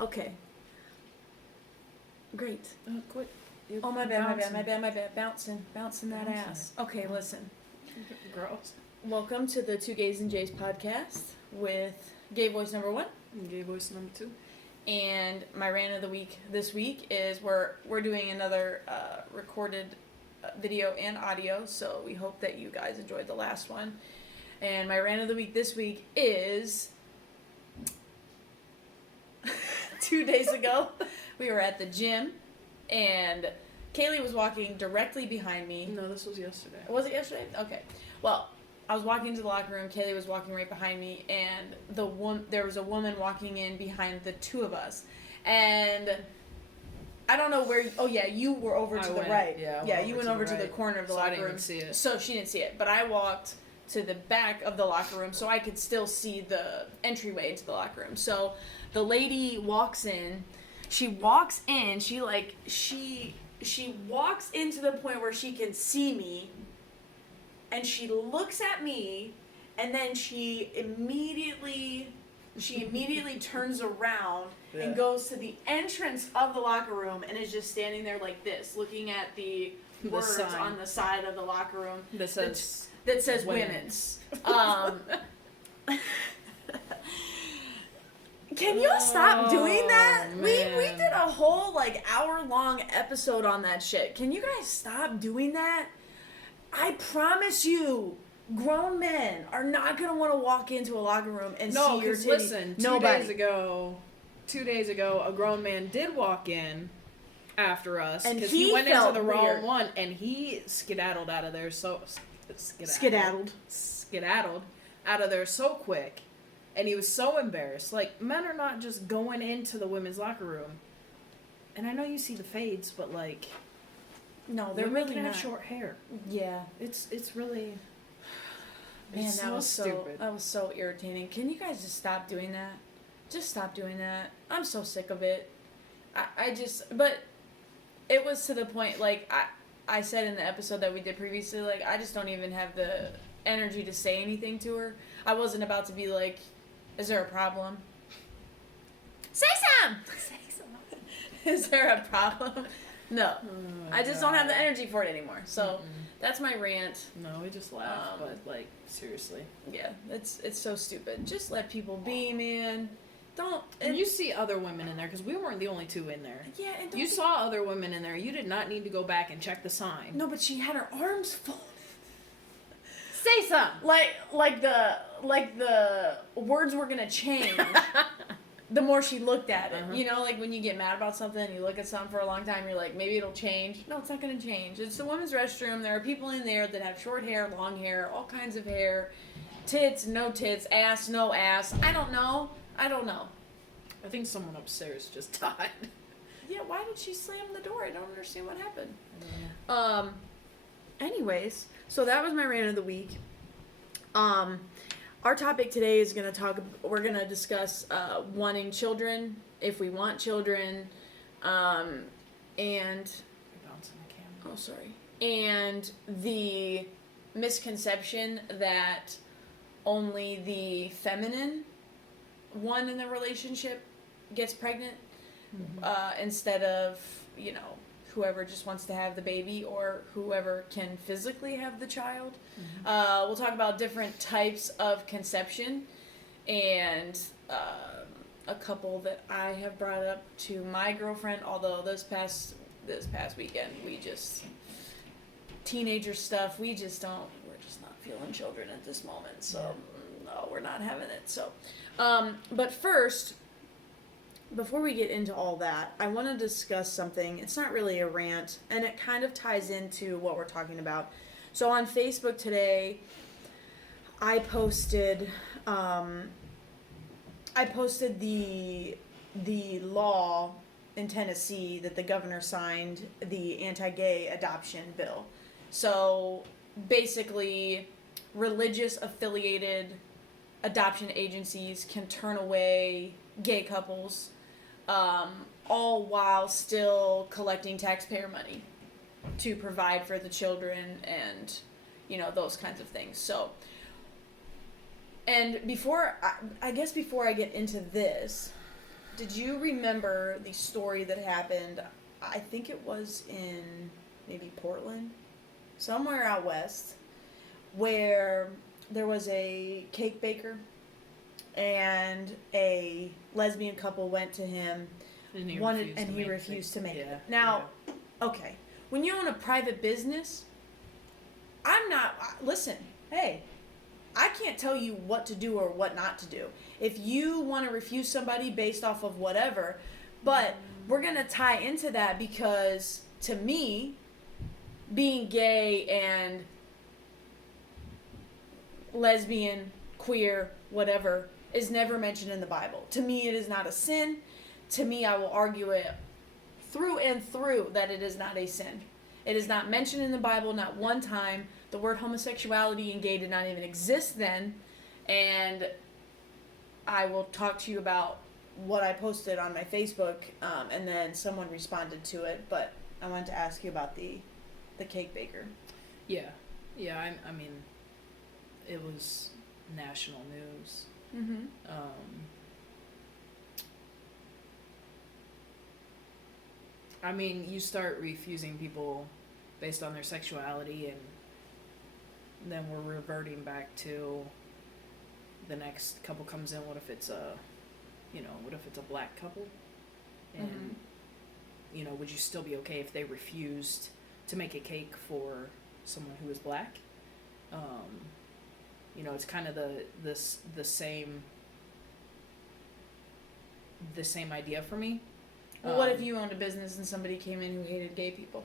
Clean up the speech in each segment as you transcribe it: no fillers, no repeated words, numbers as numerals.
Okay. Great. Quit. Oh, my bad. Bouncing that ass. Okay, listen. Gross. Welcome to the Two Gays and Jays podcast with gay voice number 1. Gay voice number 2. And my rant of the week this week is we're doing another recorded video and audio, so we hope that you guys enjoyed the last one. And my rant of the week this week is 2 days ago we were at the gym and Kaylee was walking directly behind me. No, this was yesterday. Was it yesterday? Okay. Well, I was walking into the locker room, Kaylee was walking right behind me, and there was a woman walking in behind the two of us. And I don't know where... Oh, yeah, you were over to the right. Yeah, you went over to the corner of the locker room. I didn't see it. So she didn't see it. But I walked to the back of the locker room so I could still see the entryway into the locker room. So the lady walks in. She walks in. She walks into the point where she can see me. And she looks at me, and then she immediately turns around and goes to the entrance of the locker room and is just standing there like this, looking at the words sign on the side of the locker room that says women's. Can you stop doing that? Man. We did a whole hour-long episode on that shit. Can you guys stop doing that? I promise you, grown men are not going to want to walk into a locker room and see your titties. Listen, 2 days ago, a grown man did walk in after us because he went into the wrong one and he skedaddled out of there skedaddled out of there so quick, and he was so embarrassed. Like, men are not just going into the women's locker room. And I know you see the fades, but no, they're women really can not. have short hair. Yeah, it's really. Man, it's that was stupid. That was so irritating. Can you guys just stop doing that? Just stop doing that. I'm so sick of it. But it was to the point, I said in the episode that we did previously, I just don't even have the energy to say anything to her. I wasn't about to be like, is there a problem? Say some! Is there a problem? No. Oh, I just don't have the energy for it anymore. So that's my rant. No, we just laugh, but seriously. Yeah, it's so stupid. Just let people be, man. Don't. And you see other women in there, because we weren't the only two in there. Yeah, and you saw other women in there. You did not need to go back and check the sign. No, but she had her arms folded. Say something. Like the words were gonna change. The more she looked at it. You know, when you get mad about something, you look at something for a long time, you're like, maybe it'll change. No, it's not going to change. It's the women's restroom. There are people in there that have short hair, long hair, all kinds of hair. Tits, no tits, ass, no ass. I don't know. I think someone upstairs just died. Yeah, why did she slam the door? I don't understand what happened. Anyways, so that was my rant of the week. Our topic today is we're going to discuss wanting children, if we want children, and... Oh, sorry. And the misconception that only the feminine one in the relationship gets pregnant, instead of, whoever just wants to have the baby or whoever can physically have the child. We'll talk about different types of conception and a couple that I have brought up to my girlfriend, although this past weekend teenager stuff, we're just not feeling children at this moment, so no, we're not having it. So but first, before we get into all that, I want to discuss something. It's not really a rant, and it kind of ties into what we're talking about. So on Facebook today, I posted the law in Tennessee that the governor signed, the anti-gay adoption bill. So basically, religious affiliated adoption agencies can turn away gay couples, all while still collecting taxpayer money to provide for the children and, those kinds of things. So, and before I get into this, Did you remember the story that happened? I think it was in maybe Portland, somewhere out west, where there was a cake baker and a lesbian couple went to him and he refused to make it. Now, okay, when you own a private business, listen, hey, I can't tell you what to do or what not to do. If you want to refuse somebody based off of whatever, but we're going to tie into that because, to me, being gay and lesbian, queer, whatever, is never mentioned in the Bible. To me, it is not a sin. To me, I will argue it through and through that it is not a sin. It is not mentioned in the Bible, not one time. The word homosexuality and gay did not even exist then. And I will talk to you about what I posted on my Facebook, and then someone responded to it. But I wanted to ask you about the cake baker. Yeah. I mean, it was national news. Mm-hmm. I mean, you start refusing people based on their sexuality, and then we're reverting back to the next couple comes in. What if it's a black couple? And, would you still be okay if they refused to make a cake for someone who is black? It's kind of the same idea for me. Well, what if you owned a business and somebody came in who hated gay people?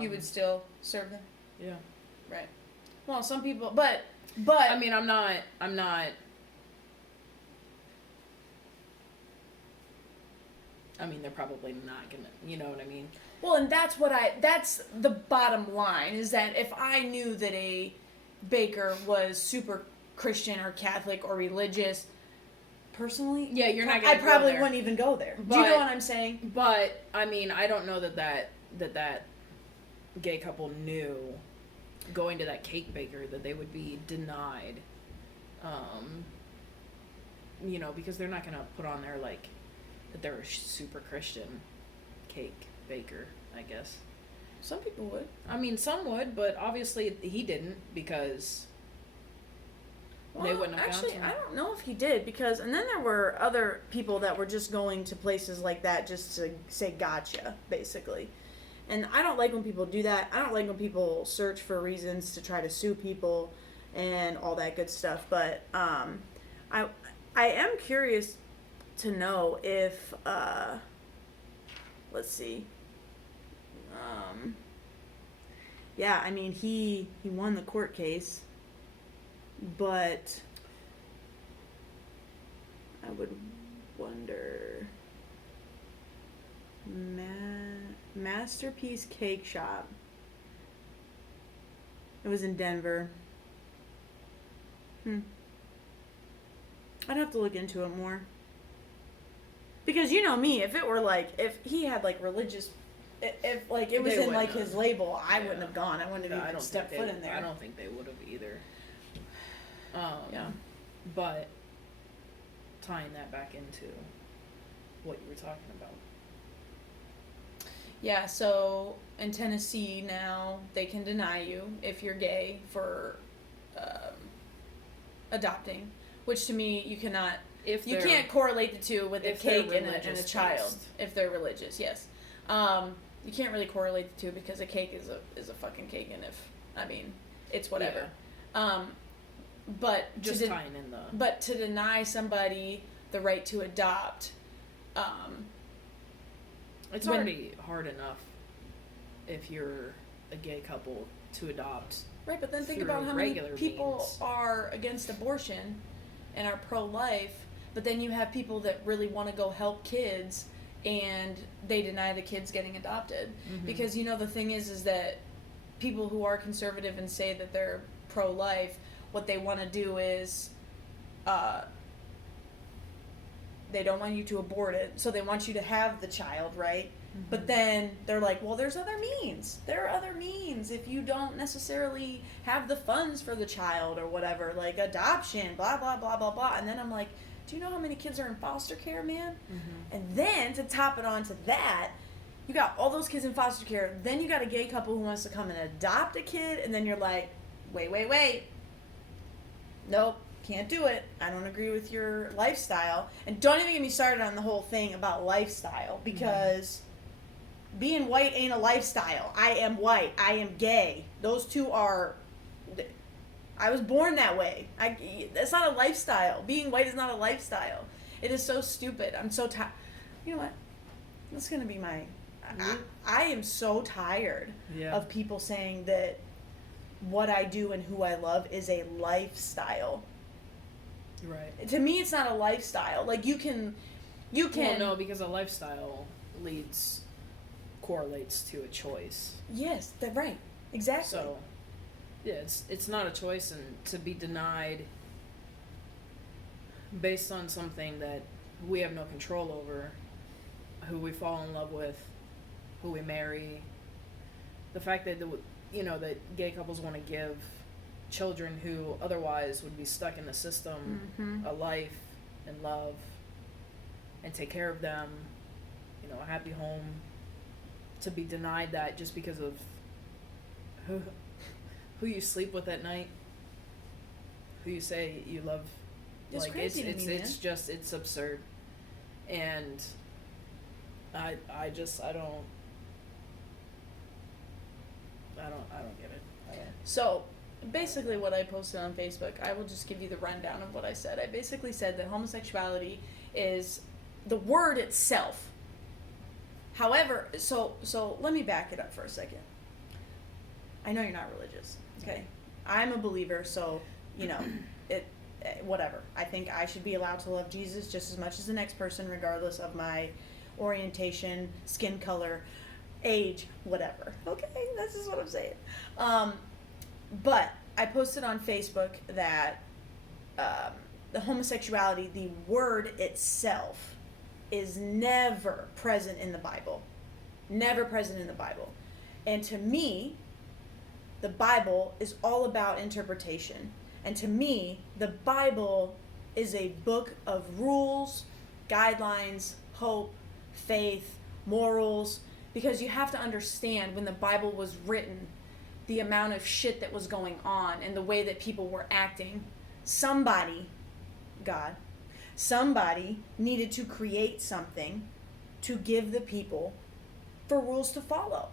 You would still serve them? Yeah. Right. Well, some people, but I mean, I'm not. I mean, they're probably not gonna. You know what I mean? Well, and that's the bottom line, is that if I knew that a baker was super Christian or Catholic or religious, personally, yeah, you're not gonna I probably wouldn't even go there. Do you know what I'm saying? But I mean, I don't know that gay couple knew going to that cake baker that they would be denied. Because they're not gonna put on there like that they're a super Christian cake baker, I guess. Some people would. I mean, some would, but obviously he didn't because they wouldn't have actually, gone to him. I don't know if he did and then there were other people that were just going to places like that just to say gotcha, basically. And I don't like when people do that. I don't like when people search for reasons to try to sue people and all that good stuff. But I am curious to know if let's see. Yeah, I mean he won the court case, but I would wonder. Masterpiece Cake Shop. It was in Denver. I'd have to look into it more. Because you know me, if he had like religious, if like it was in like his label, I wouldn't have gone. I wouldn't have even stepped foot in there. I don't think they would have either. Yeah. But tying that back into what you were talking about. Yeah, so in Tennessee now, they can deny you if you're gay for adopting, which to me, you cannot. You can't correlate the two with a cake and a child if they're religious. Yes, you can't really correlate the two because a cake is a fucking cake, and it's whatever. Yeah. But just tying in the. But to deny somebody the right to adopt, it's already hard enough if you're a gay couple to adopt. Right, but then think about how many people are against abortion and are pro-life, but then you have people that really want to go help kids and they deny the kids getting adopted. Mm-hmm. Because, the thing is that people who are conservative and say that they're pro-life, what they want to do is they don't want you to abort it, so they want you to have the child, right? But then they're like, well, there's other means. There are other means if you don't necessarily have the funds for the child or whatever, like adoption, blah, blah, blah, blah, blah. And then I'm like, do you know how many kids are in foster care, man? And then to top it on to that, you got all those kids in foster care. Then you got a gay couple who wants to come and adopt a kid. And then you're like, wait. Nope. Can't do it. I don't agree with your lifestyle. And don't even get me started on the whole thing about lifestyle, because being white ain't a lifestyle. I am white. I am gay. Those two are... I was born that way. That's not a lifestyle. Being white is not a lifestyle. It is so stupid. I'm so tired. You know what? That's going to be my... I am so tired of people saying that what I do and who I love is a lifestyle. Right. To me, it's not a lifestyle. Like, you can... Well, no, because a lifestyle correlates to a choice. Yes, that's right. Exactly. So, yeah, it's not a choice, and to be denied based on something that we have no control over, who we fall in love with, who we marry, the fact that that gay couples want to give children who otherwise would be stuck in the system a life and love and take care of them, a happy home, to be denied that just because of who you sleep with at night, who you say you love. It's like crazy to me, it's just, it's absurd. And I don't get it. So, basically what I posted on Facebook, I will just give you the rundown of what I said. I basically said that homosexuality is the word itself. However, so let me back it up for a second. I know you're not religious, okay? I'm a believer, so, whatever. I think I should be allowed to love Jesus just as much as the next person, regardless of my orientation, skin color, age, whatever. Okay, this is what I'm saying. But I posted on Facebook that the homosexuality, the word itself, is never present in the Bible. Never present in the Bible. And to me, the Bible is all about interpretation. And to me, the Bible is a book of rules, guidelines, hope, faith, morals, because you have to understand when the Bible was written, the amount of shit that was going on and the way that people were acting. Somebody needed to create something to give the people for rules to follow.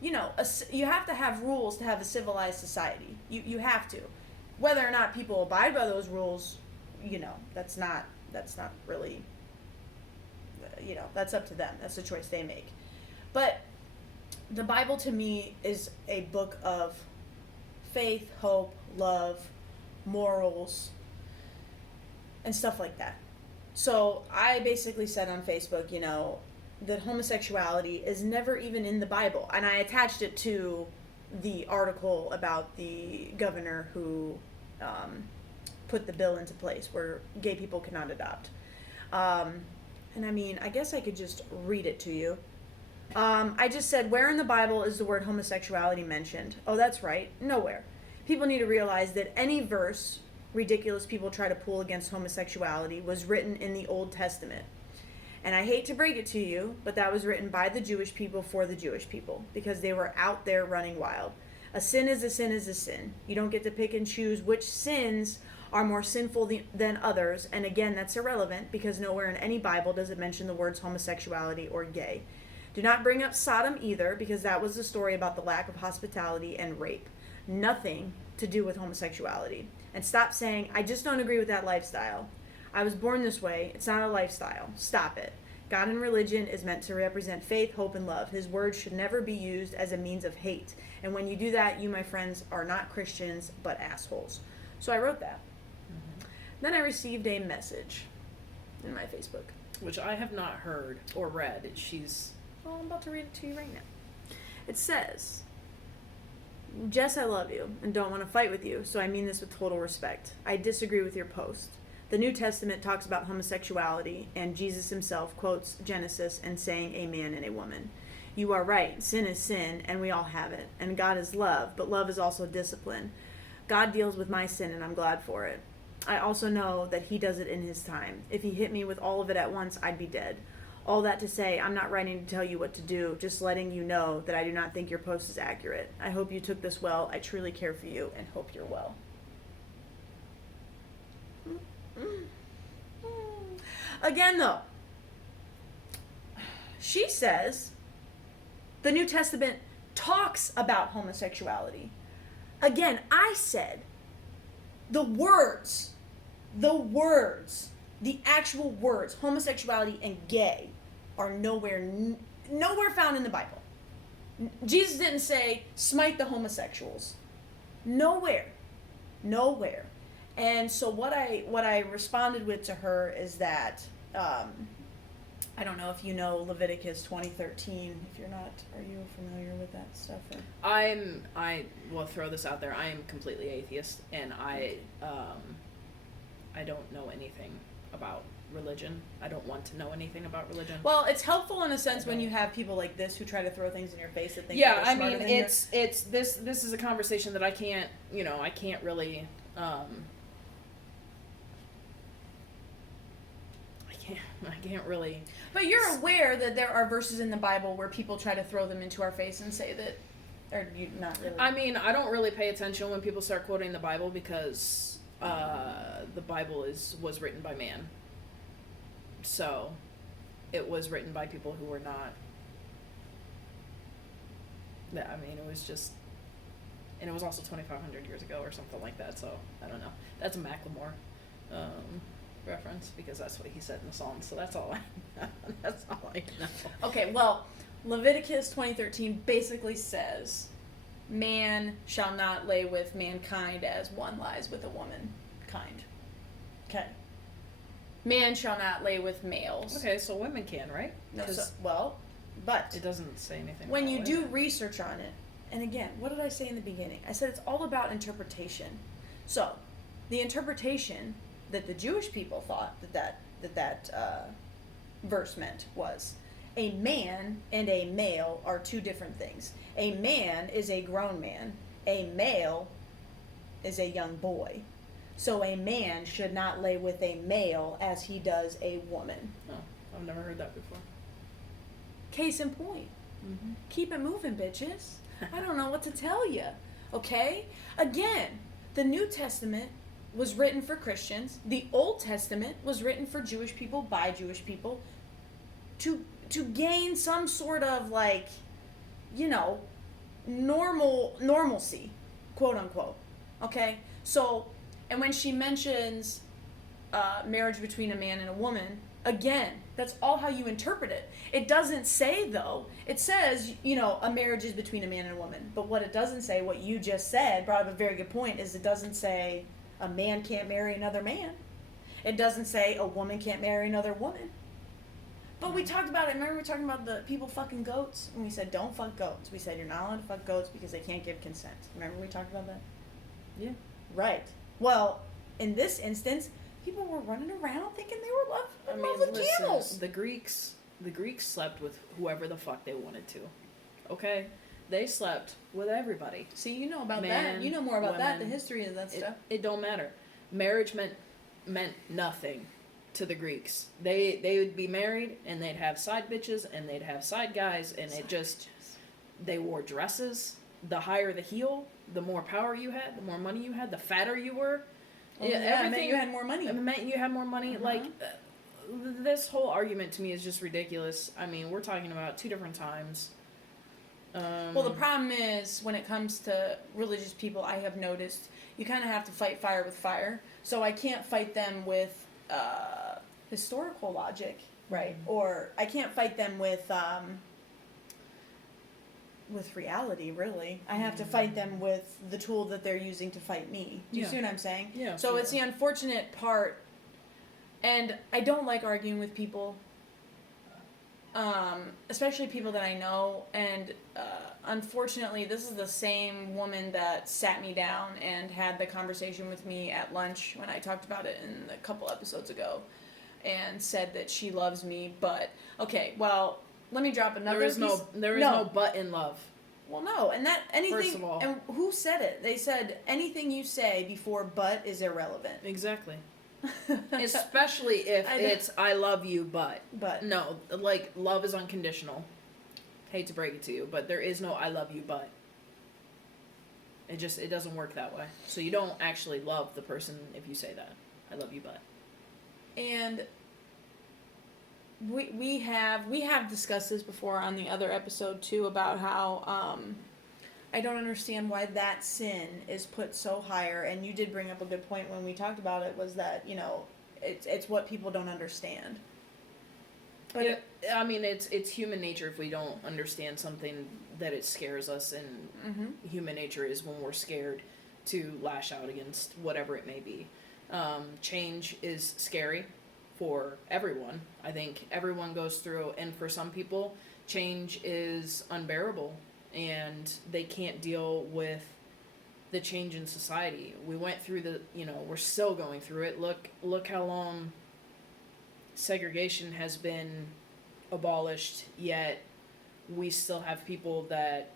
You have to have rules to have a civilized society. You have to. Whether or not people abide by those rules, that's not really, that's up to them. That's the choice they make. But the Bible to me is a book of faith, hope, love, morals, and stuff like that. So I basically said on Facebook, that homosexuality is never even in the Bible. And I attached it to the article about the governor who put the bill into place where gay people cannot adopt. And I mean, I guess I could just read it to you. I just said, where in the Bible is the word homosexuality mentioned? Oh, that's right. Nowhere. People need to realize that any verse ridiculous people try to pull against homosexuality was written in the Old Testament. And I hate to break it to you, but that was written by the Jewish people for the Jewish people because they were out there running wild. A sin is a sin is a sin. You don't get to pick and choose which sins are more sinful than others. And again, that's irrelevant because nowhere in any Bible does it mention the words homosexuality or gay. Do not bring up Sodom either, because that was the story about the lack of hospitality and rape. Nothing to do with homosexuality. And stop saying, I just don't agree with that lifestyle. I was born this way. It's not a lifestyle. Stop it. God and religion is meant to represent faith, hope, and love. His words should never be used as a means of hate. And when you do that, you, my friends, are not Christians, but assholes. So I wrote that. Then I received a message in my Facebook. Which I have not heard or read. Well, I'm about to read it to you right now. It says, Jess, I love you and don't want to fight with you, so I mean this with total respect. I disagree with your post. The New Testament talks about homosexuality, and Jesus himself quotes Genesis and saying a man and a woman. You are right. Sin is sin, and we all have it. And God is love, but love is also discipline. God deals with my sin, and I'm glad for it. I also know that he does it in his time. If he hit me with all of it at once, I'd be dead. All that to say, I'm not writing to tell you what to do, just letting you know that I do not think your post is accurate. I hope you took this well. I truly care for you and hope you're well. Again, though, she says the New Testament talks about homosexuality. Again, I said the actual words, homosexuality and gay, are nowhere found in the Bible. Jesus didn't say, smite the homosexuals. Nowhere. And so what I responded with to her is that, I don't know if you know Leviticus 20:13. If you're not, are you familiar with that stuff? Or? I will throw this out there. I am completely atheist, and I don't know anything about religion. I don't want to know anything about religion. Well, it's helpful in a sense when you have people like this who try to throw things in your face that think yeah, they're I mean, it's this is a conversation that I can't really I can't really. But you're aware that there are verses in the Bible where people try to throw them into our face and say that, or you not really? I mean, I don't really pay attention when people start quoting the Bible because the Bible was written by man. So, it was written by people who were not. I mean, it was just, and it was also 2,500 years ago or something like that. So I don't know. That's a Macklemore reference because that's what he said in the song. So that's all I know. Okay, well, Leviticus 20:13 basically says, "Man shall not lay with mankind as one lies with a womankind." Okay. Man shall not lay with males. Okay, so women can, right? No, but it doesn't say anything. When you do research on it, and again, what did I say in the beginning? I said it's all about interpretation. So, the interpretation that the Jewish people thought that verse meant was a man and a male are two different things. A man is a grown man. A male is a young boy. So a man should not lay with a male as he does a woman. Oh, I've never heard that before. Case in point. Mm-hmm. Keep it moving, bitches. I don't know what to tell you. Okay? Again, the New Testament was written for Christians. The Old Testament was written for Jewish people by Jewish people to gain some sort of normalcy, quote unquote. Okay? So, and when she mentions marriage between a man and a woman, again, that's all how you interpret it. It doesn't say, though, it says, a marriage is between a man and a woman. But what it doesn't say, what you just said, brought up a very good point, is it doesn't say a man can't marry another man. It doesn't say a woman can't marry another woman. But we talked about it. Remember we were talking about the people fucking goats? And we said, don't fuck goats. We said, you're not allowed to fuck goats because they can't give consent. Remember we talked about that? Yeah. Right. Well, in this instance, people were running around thinking they were in love with camels. The Greeks slept with whoever the fuck they wanted to. Okay? They slept with everybody. See, you know about that. You know more about that, the history of that stuff. It don't matter. Marriage meant nothing to the Greeks. They would be married and they'd have side bitches and they'd have side guys and they wore dresses. The higher the heel, the more power you had, the more money you had, the fatter you were. Everything meant you had more money. It meant you had more money. Uh-huh. This whole argument to me is just ridiculous. I mean, we're talking about two different times. Well, the problem is when it comes to religious people, I have noticed you kind of have to fight fire with fire. So I can't fight them with historical logic, right? Mm-hmm. Or I can't fight them with reality, really. I have to fight them with the tool that they're using to fight me. Do you see what I'm saying? Yeah. So it's the unfortunate part, and I don't like arguing with people. especially people that I know, and unfortunately, this is the same woman that sat me down and had the conversation with me at lunch when I talked about it in a couple episodes ago, and said that she loves me. But okay, well, let me drop another. There is no but in love. Well, no, and that anything. First of all, and who said it? They said anything you say before "but" is irrelevant. Exactly. Especially if it's "I love you," but no, like love is unconditional. Hate to break it to you, but there is no "I love you," but it doesn't work that way. So you don't actually love the person if you say that "I love you," but. And we have discussed this before on the other episode too, about how I don't understand why that sin is put so higher. And you did bring up a good point when we talked about it, was that, you know, it's what people don't understand. But yeah, I mean, it's human nature. If we don't understand something, that it scares us, and human nature is, when we're scared, to lash out against whatever it may be. Change is scary for everyone. I think everyone goes through, and for some people, change is unbearable, and they can't deal with the change in society. We went through we're still going through it. Look how long segregation has been abolished, yet we still have people that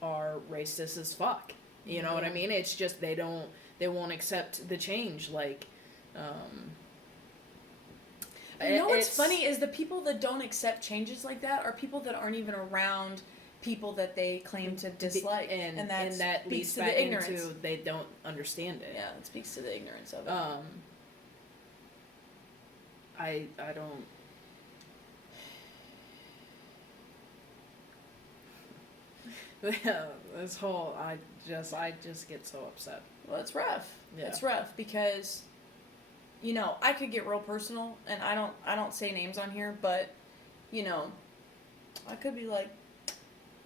are racist as fuck. You know what I mean? It's just they won't accept the change. Like, you know what's funny is the people that don't accept changes like that are people that aren't even around people that they claim to dislike, and that leads to back the ignorance. into they don't understand it. Yeah, it speaks to the ignorance of it. I don't. This whole I just get so upset. Well, it's rough. Yeah. It's rough because, you know, I could get real personal, and I don't say names on here, but, you know, I could be like,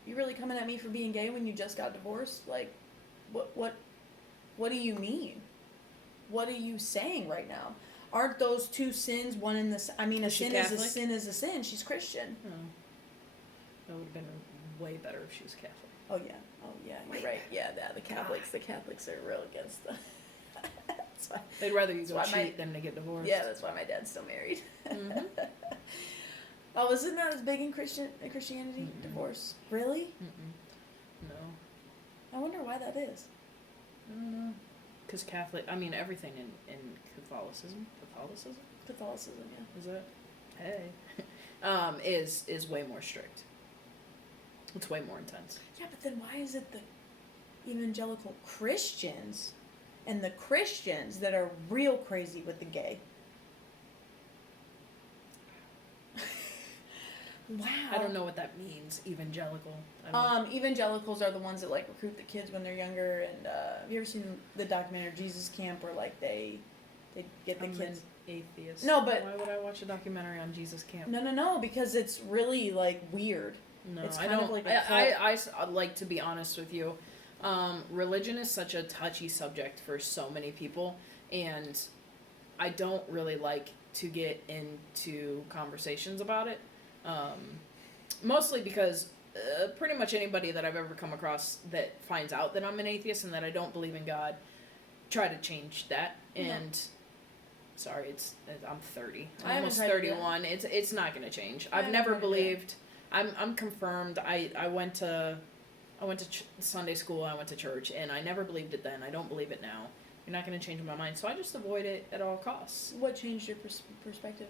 you really coming at me for being gay when you just got divorced? Like, what do you mean? What are you saying right now? Aren't those two sins one in the? I mean, a sin is a sin is a sin. She's Christian. Oh. That would have been way better if she was Catholic. Oh yeah, you're right. Yeah, the Catholics are real against the. That's why, they'd rather you go cheat than to get divorced. Yeah, that's why my dad's still married. Mm-hmm. Oh, is it not as big in Christianity? Mm-mm. Divorce? Really? Mm-mm. No. I wonder why that is. I don't know. Because everything in Catholicism, yeah. Is it? Hey. Is way more strict. It's way more intense. Yeah, but then why is it the evangelical Christians and the Christians that are real crazy with the gay? Wow. I don't know what that means, evangelical. Evangelicals are the ones that like recruit the kids when they're younger, and have you ever seen the documentary Jesus Camp, where like they get the kids? Atheist. No, but why would I watch a documentary on Jesus Camp? No, because it's really like weird. No, it's I don't. Like I like to be honest with you. Religion is such a touchy subject for so many people, and I don't really like to get into conversations about it. Mostly because pretty much anybody that I've ever come across that finds out that I'm an atheist and that I don't believe in God, try to change that. And sorry, I'm 30. I'm almost 31. It's not going to change. I've never believed. I'm confirmed. I went to Sunday school. I went to church, and I never believed it then. I don't believe it now. You're not going to change my mind, so I just avoid it at all costs. What changed your perspective?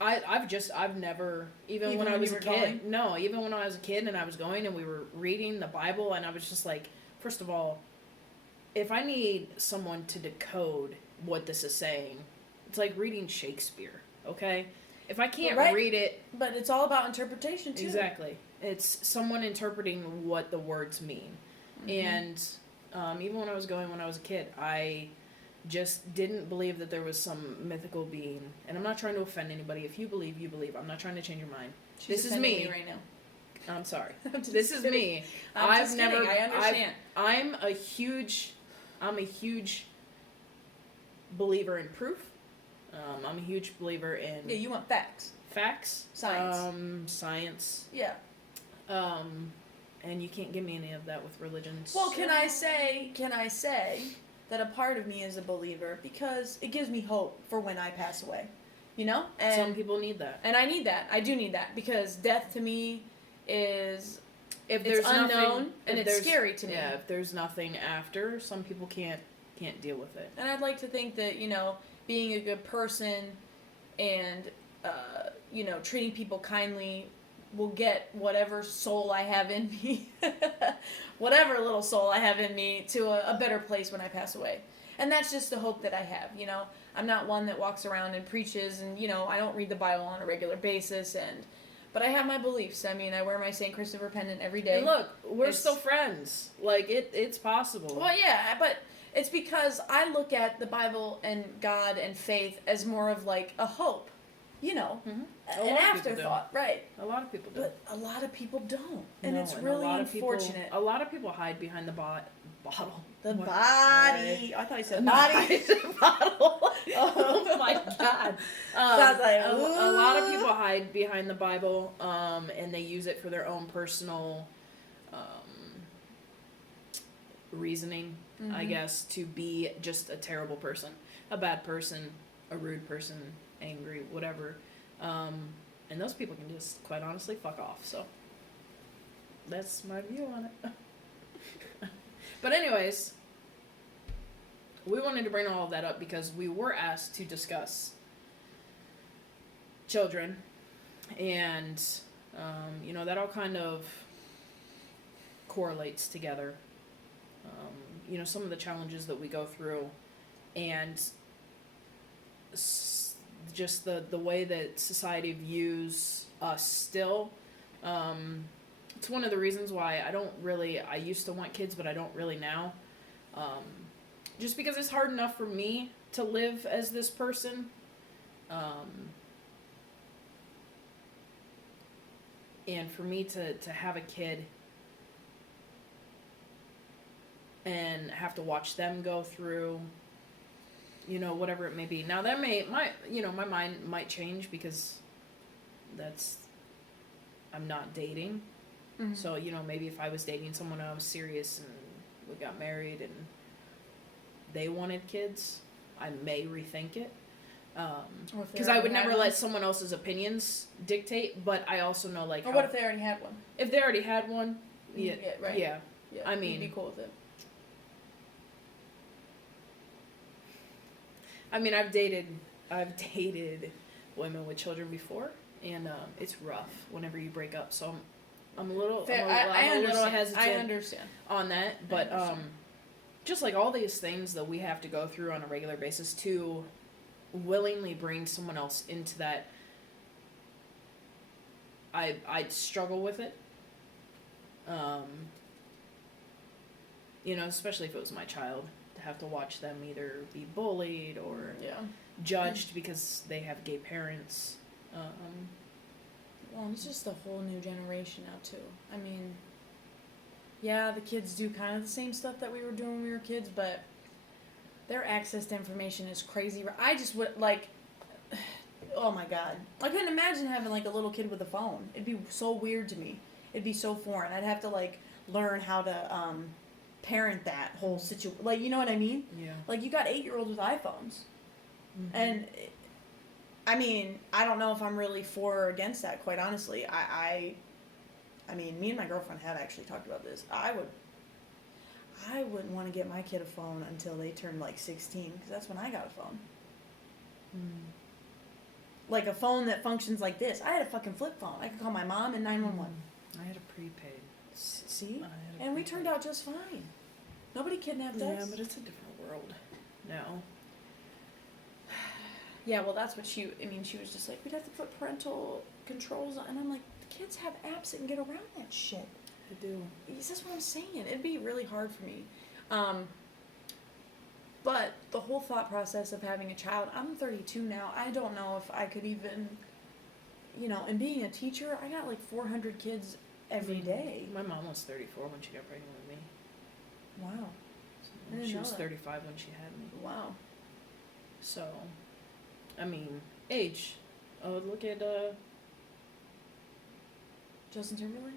I've never, even when I was a kid. No, even when I was a kid and I was going and we were reading the Bible, and I was just like, first of all, if I need someone to decode what this is saying, it's like reading Shakespeare, okay? If I can't read it... But it's all about interpretation, too. Exactly. It's someone interpreting what the words mean. Mm-hmm. And even when I was a kid, I just didn't believe that there was some mythical being. And I'm not trying to offend anybody. If you believe, you believe. I'm not trying to change your mind. This is me right now. I'm sorry. This is me. I understand. I'm a huge believer in proof. I'm a huge believer in... Yeah, you want facts. Facts. Science. Science. Yeah. And you can't give me any of that with religion. Well, can I say that a part of me is a believer because it gives me hope for when I pass away, you know? And some people need that. And I need that. I do need that because death to me is if there's unknown nothing, and it's scary to me. Yeah, if there's nothing after, some people can't deal with it. And I'd like to think that, you know, being a good person and you know, treating people kindly will get whatever soul I have in me, whatever little soul I have in me, to a better place when I pass away. And that's just the hope that I have, you know. I'm not one that walks around and preaches, and, you know, I don't read the Bible on a regular basis, but I have my beliefs. I mean, I wear my St. Christopher pendant every day. And look, we're still friends. Like, it's possible. Well, yeah, but it's because I look at the Bible and God and faith as more of like a hope. You know, an afterthought, right? A lot of people do. But a lot of people don't. And it's really unfortunate. A lot of people hide behind the bottle. The body. I thought you said body. Bottle. Oh my God. Like, a lot of people hide behind the Bible, and they use it for their own personal reasoning, I guess, to be just a terrible person, a bad person, a rude person, angry, whatever, and those people can just quite honestly fuck off. So that's my view on it. But anyways, we wanted to bring all of that up because we were asked to discuss children, and you know, that all kind of correlates together. You know, some of the challenges that we go through, and just the way that society views us still. It's one of the reasons why I used to want kids, but I don't really now. Just because it's hard enough for me to live as this person. And for me to have a kid and have to watch them go through, you know, whatever it may be. Now that my mind might change because I'm not dating. Mm-hmm. So, you know, maybe if I was dating someone I was serious and we got married and they wanted kids, I may rethink it. Because I would never let someone else's opinions dictate, but I also know, like... Or what if they already had one? If they already had one, yeah, right. Yeah. I mean... You'd be cool with it. I mean, I've dated women with children before, and it's rough whenever you break up. So I'm a little hesitant. I understand on that, but just like all these things that we have to go through on a regular basis to willingly bring someone else into that, I'd struggle with it. You know, especially if it was my child. Have to watch them either be bullied or judged because they have gay parents. Well, it's just a whole new generation now too. I mean, yeah, the kids do kind of the same stuff that we were doing when we were kids, but their access to information is crazy. I just would oh my God, I couldn't imagine having like a little kid with a phone. It'd be so weird to me. It'd be so foreign. I'd have to like learn how to parent that whole situation, like, you know what I mean? Yeah. Like, you got 8-year-olds with iPhones, and I mean, I don't know if I'm really for or against that. Quite honestly, I mean, me and my girlfriend have actually talked about this. I wouldn't want to get my kid a phone until they turn like 16, because that's when I got a phone. Like a phone that functions like this. I had a fucking flip phone. I could call my mom and 911. I had a prepaid. See? And we turned out just fine. Nobody kidnapped us. Yeah, but it's a different world now. Yeah, well, that's what she was just like, we'd have to put parental controls on. And I'm like, the kids have apps that can get around that shit. They do. That's what I'm saying. It'd be really hard for me. But the whole thought process of having a child, I'm 32 now. I don't know if I could even, you know, and being a teacher, I got like 400 kids every day. My mom was 34 when she got pregnant with me. Wow. So she was 35 when she had me. Wow. So, I mean, age. Oh, look at Justin Timberlake.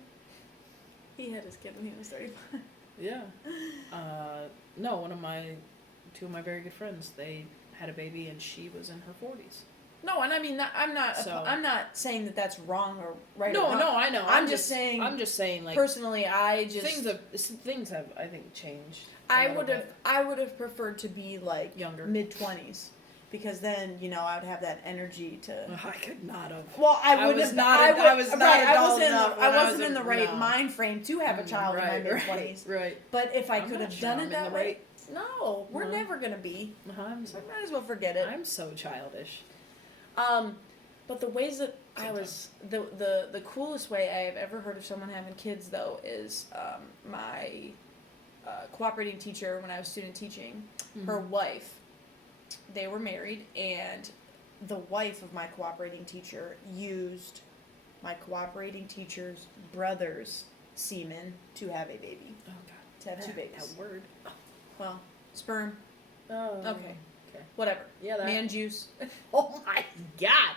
He had his kid when he was 35. Yeah. No, two of my very good friends, they had a baby and she was in her 40s. No, and I mean, I'm not saying that that's wrong or right. No, or wrong. no, I know. I'm just saying. Like, personally, I just things have I think changed. I would have preferred to be like younger, mid-20s, because then I would have that energy to. I could not have. Well, I wouldn't have. I wasn't in the right no. mind frame to have a child in my mid-20s. Right. But if I could have done it that way, no, we're No. never gonna be. So I might as well forget it. I'm so childish. But the ways that I was the coolest way I have ever heard of someone having kids though is my cooperating teacher when I was student teaching. Mm-hmm. Her wife, they were married, and the wife of my cooperating teacher used my cooperating teacher's brother's semen to have a baby. Oh God, to have two babies. That word. Well, sperm. Oh. Okay. Whatever. Yeah. That. Man juice. Oh my God.